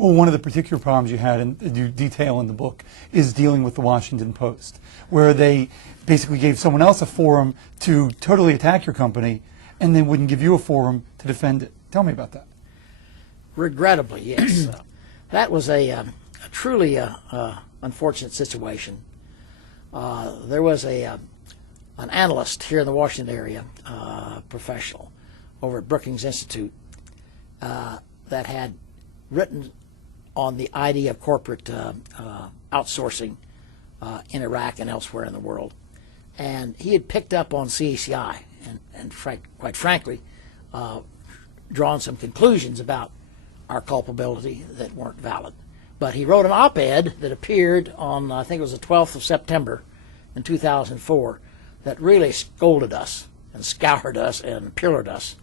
Well, one of the particular problems you had, and you detail in the book, is dealing with the Washington Post, where they basically gave someone else a forum to totally attack your company, and they wouldn't give you a forum to defend it. Tell me about that. Regrettably, yes. That was a truly unfortunate situation. There was an analyst here in the Washington area, professional, over at Brookings Institute, that had written on the idea of corporate outsourcing in Iraq and elsewhere in the world. And he had picked up on CACI and quite frankly, drawn some conclusions about our culpability that weren't valid. But he wrote an op-ed that appeared on, I think it was the 12th of September in 2004, that really scolded us and scoured us and pillared us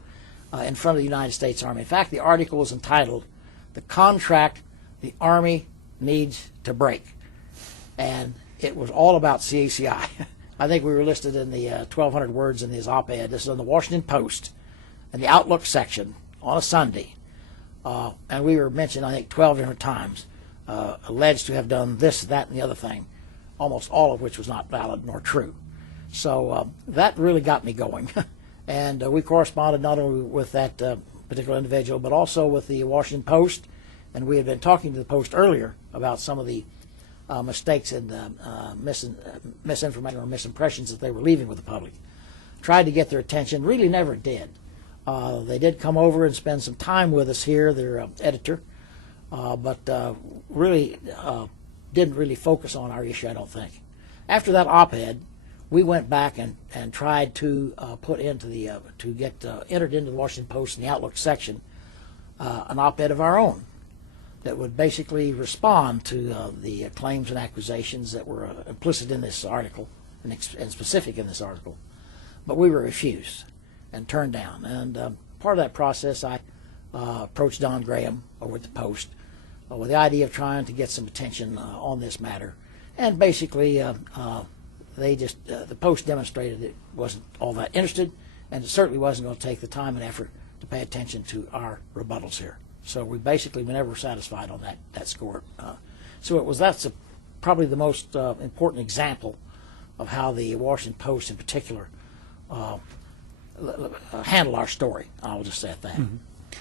in front of the United States Army. In fact, the article was entitled, "The Contract the Army Needs to Break." And it was all about CACI. I think we were listed in the 1,200 words in his op-ed. This is in the Washington Post, in the Outlook section on a Sunday. And we were mentioned, I think, 12 different times, alleged to have done this, that, and the other thing, almost all of which was not valid nor true. So that really got me going. And we corresponded not only with that particular individual, but also with the Washington Post. And we had been talking to the Post earlier about some of the mistakes and misinformation or misimpressions that they were leaving with the public. Tried to get their attention, really never did. They did come over and spend some time with us here, their editor, but really didn't really focus on our issue, I don't think. After that op-ed, we went back and tried to put into the, to get entered into the Washington Post in the Outlook section an op-ed of our own that would basically respond to the claims and accusations that were implicit in this article and specific in this article. But we were refused and turned down. And part of that process, I approached Don Graham over at the Post with the idea of trying to get some attention on this matter. And basically, they just, the Post demonstrated it wasn't all that interested, and it certainly wasn't going to take the time and effort to pay attention to our rebuttals here. So we basically were never satisfied on that score. So that's probably the most important example of how the Washington Post in particular handled our story. I'll just say that. Mm-hmm.